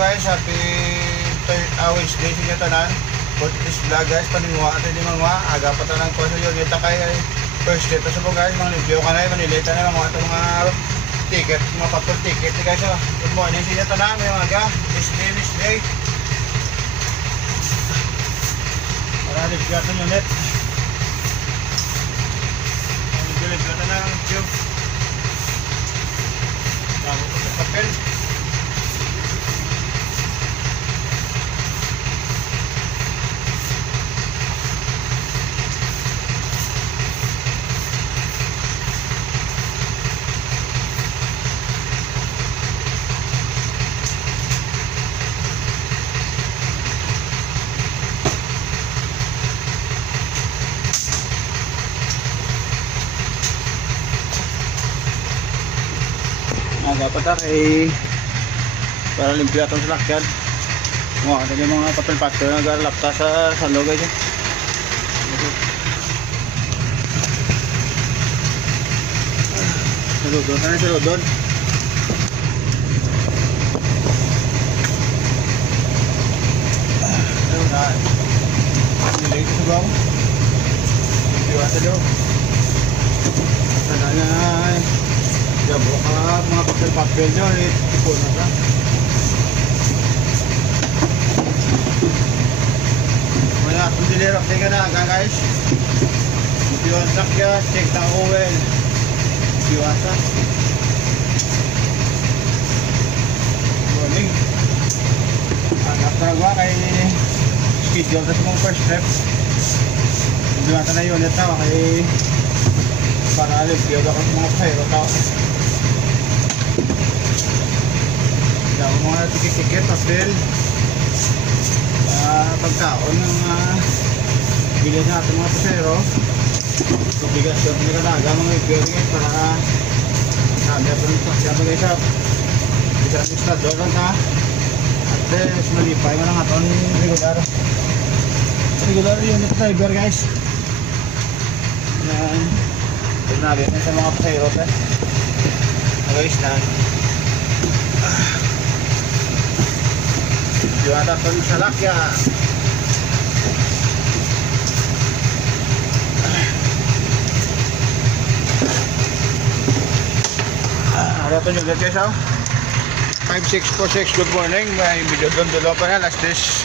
guys, happy Wednesday sa inyo tanan. For this vlog guys, paninguha natin di mga aga pa tanan ko sa iyo. Dito kay first day to sa mga guys, mga review ka na, manilita na mga itong mga ticket, mga papel ticket guys. Good morning sa inyo tanan, mga aga. This day. Para review natin yung net. Review natin ng tube. Bago ko sa papel. Dapat ay para limpyo atong salakyan. Ito yung mga papel-papel na nagalapta sa logay dyan. Saludon na saludon. Ayun na. Nilay ko sa bang. Limpyo ata daw. Sana na jabo ka mga papel-papel nyo, ipon na ka. Wala, kung dilirap tayo na guys. Ipiwasak ya, check na oil. Ipiwasak. Morning. Hanap na ba kay schedule sa mong first step. Ipiwasan na unit na kay para limpyo ako sa mga pasahero tao. Daw mga tikit-tikit, papel, pagkaon ng bilhin natin mga pasero, obligasyon ng kalaga mga ibigay para sabi ako ng sakya bagay sa isang istador lang ha at malipay mo lang aton regular unit driver guys. Pag natin sa mga pasero guys na yung atatong salakya. Atatong yung guys 5646 good morning. May video doon dulo pa na last days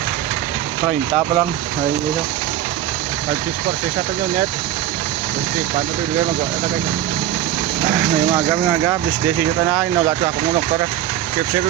30 pa lang. 5646 atatong yung net. Paano ito yung magawa na kayo may mga aga bless days yung tanan. Naulat ko akong unok para keep safe.